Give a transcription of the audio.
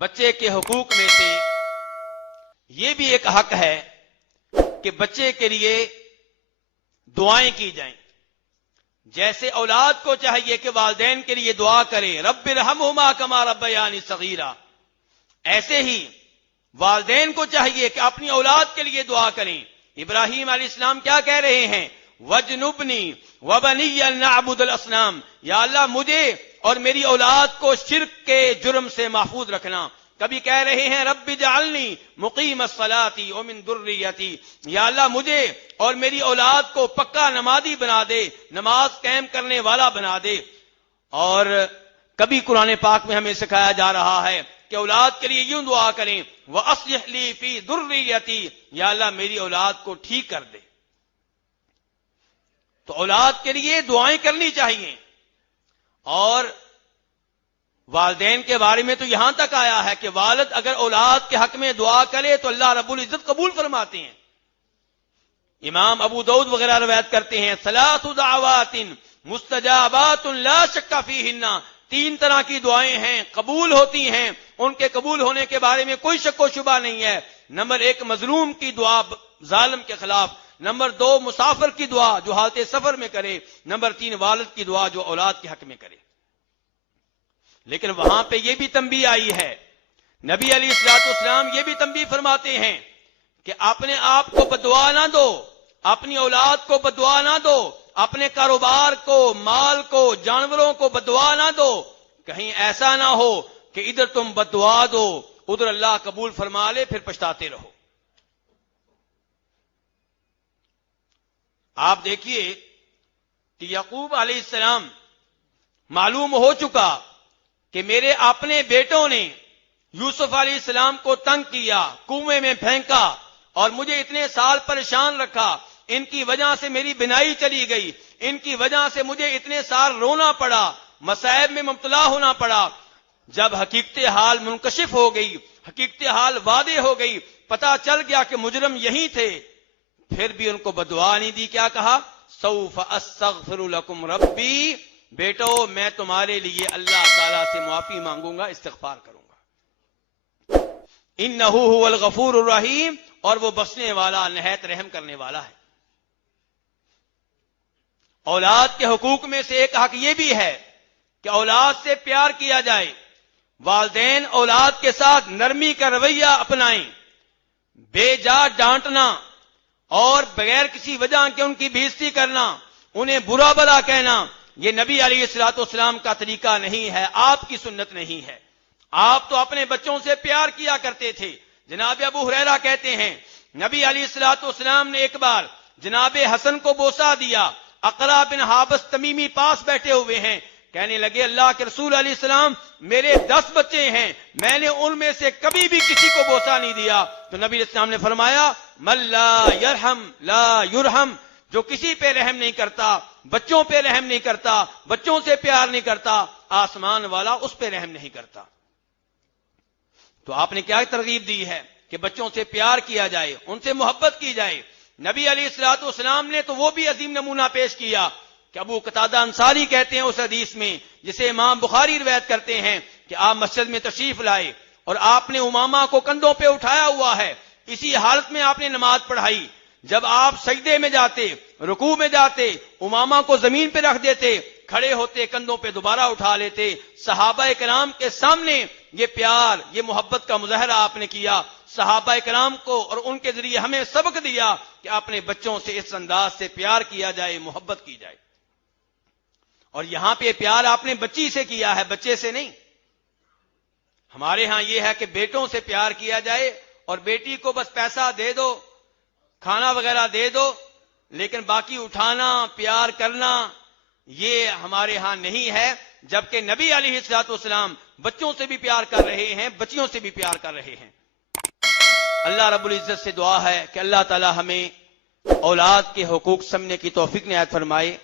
بچے کے حقوق میں سے یہ بھی ایک حق ہے کہ بچے کے لیے دعائیں کی جائیں. جیسے اولاد کو چاہیے کہ والدین کے لیے دعا کرے رب ارحمہما کما ربیانی صغیرا، ایسے ہی والدین کو چاہیے کہ اپنی اولاد کے لیے دعا کریں. ابراہیم علیہ السلام کیا کہہ رہے ہیں؟ وجنبنی وبنی ان نعبد الاصنام، یا اللہ مجھے اور میری اولاد کو شرک کے جرم سے محفوظ رکھنا. کبھی کہہ رہے ہیں رب اجعلنی مقیم الصلاۃ ومن ذریتی، یا اللہ مجھے اور میری اولاد کو پکا نمازی بنا دے، نماز قائم کرنے والا بنا دے. اور کبھی قرآن پاک میں ہمیں سکھایا جا رہا ہے کہ اولاد کے لیے یوں دعا کریں وَأَصْلِحْ لِي فِي ذُرِّيَّتِي، یا اللہ میری اولاد کو ٹھیک کر دے. تو اولاد کے لیے دعائیں کرنی چاہیے. اور والدین کے بارے میں تو یہاں تک آیا ہے کہ والد اگر اولاد کے حق میں دعا کرے تو اللہ رب العزت قبول فرماتے ہیں. امام ابو داؤد وغیرہ روایت کرتے ہیں ثلاث دعوات مستجابات لا شک فیہن، 3 طرح کی دعائیں ہیں قبول ہوتی ہیں، ان کے قبول ہونے کے بارے میں کوئی شک و شبہ نہیں ہے. نمبر 1 مظلوم کی دعا ظالم کے خلاف، نمبر 2 مسافر کی دعا جو حالت سفر میں کرے، نمبر 3 والد کی دعا جو اولاد کے حق میں کرے. لیکن وہاں پہ یہ بھی تنبیہ آئی ہے، نبی علیہ الصلوۃ والسلام یہ بھی تنبیہ فرماتے ہیں کہ اپنے آپ کو بددعا نہ دو، اپنی اولاد کو بددعا نہ دو، اپنے کاروبار کو، مال کو، جانوروں کو بددعا نہ دو. کہیں ایسا نہ ہو کہ ادھر تم بددعا دو ادھر اللہ قبول فرما لے، پھر پچھتاتے رہو. آپ دیکھیے کہ یعقوب علیہ السلام معلوم ہو چکا کہ میرے اپنے بیٹوں نے یوسف علیہ السلام کو تنگ کیا، کنویں میں پھینکا اور مجھے اتنے سال پریشان رکھا، ان کی وجہ سے میری بینائی چلی گئی، ان کی وجہ سے مجھے اتنے سال رونا پڑا، مصائب میں مبتلا ہونا پڑا. جب حقیقت حال منکشف ہو گئی، حقیقت حال واضح ہو گئی، پتا چل گیا کہ مجرم یہی تھے، پھر بھی ان کو بددعا نہیں دی. کیا کہا؟ سوف استغفر لکم ربی، بیٹو میں تمہارے لیے اللہ تعالیٰ سے معافی مانگوں گا، استغفار کروں گا. انہ هو الغفور الرحیم، اور وہ بخشنے والا نہایت رحم کرنے والا ہے. اولاد کے حقوق میں سے ایک حق یہ بھی ہے کہ اولاد سے پیار کیا جائے. والدین اولاد کے ساتھ نرمی کا رویہ اپنائیں. بے جا ڈانٹنا اور بغیر کسی وجہ کے ان کی بےعزتی کرنا، انہیں برا بھلا کہنا، یہ نبی علیہ الصلوۃ والسلام کا طریقہ نہیں ہے، آپ کی سنت نہیں ہے. آپ تو اپنے بچوں سے پیار کیا کرتے تھے. جناب ابو ہریرہ کہتے ہیں نبی علیہ الصلوۃ والسلام نے ایک بار جناب حسن کو بوسہ دیا. اقرا بن حابس تمیمی پاس بیٹھے ہوئے ہیں، کہنے لگے اللہ کے رسول علیہ السلام میرے 10 بچے ہیں، میں نے ان میں سے کبھی بھی کسی کو بوسہ نہیں دیا. تو نبی علیہ السلام نے فرمایا من لا یرحم لا یرحم، جو کسی پہ رحم نہیں کرتا، بچوں پہ رحم نہیں کرتا، بچوں سے پیار نہیں کرتا، آسمان والا اس پہ رحم نہیں کرتا. تو آپ نے کیا ترغیب دی ہے کہ بچوں سے پیار کیا جائے، ان سے محبت کی جائے. نبی علیہ الصلوۃ والسلام نے تو وہ بھی عظیم نمونہ پیش کیا کہ ابو قتادہ انصاری کہتے ہیں اس حدیث میں جسے امام بخاری روایت کرتے ہیں کہ آپ مسجد میں تشریف لائے اور آپ نے امامہ کو کندھوں پہ اٹھایا ہوا ہے، اسی حالت میں آپ نے نماز پڑھائی. جب آپ سجدے میں جاتے، رکوع میں جاتے، امامہ کو زمین پہ رکھ دیتے، کھڑے ہوتے کندھوں پہ دوبارہ اٹھا لیتے. صحابہ کرام کے سامنے یہ پیار، یہ محبت کا مظاہرہ آپ نے کیا. صحابہ کرام کو اور ان کے ذریعے ہمیں سبق دیا کہ اپنے بچوں سے اس انداز سے پیار کیا جائے، محبت کی جائے. اور یہاں پہ پیار آپ نے بچی سے کیا ہے، بچے سے نہیں. ہمارے ہاں یہ ہے کہ بیٹوں سے پیار کیا جائے اور بیٹی کو بس پیسہ دے دو، کھانا وغیرہ دے دو، لیکن باقی اٹھانا، پیار کرنا یہ ہمارے ہاں نہیں ہے. جبکہ نبی علیہ الصلوۃ والسلام بچوں سے بھی پیار کر رہے ہیں، بچیوں سے بھی پیار کر رہے ہیں. اللہ رب العزت سے دعا ہے کہ اللہ تعالی ہمیں اولاد کے حقوق سمجھنے کی توفیق عنایت فرمائے.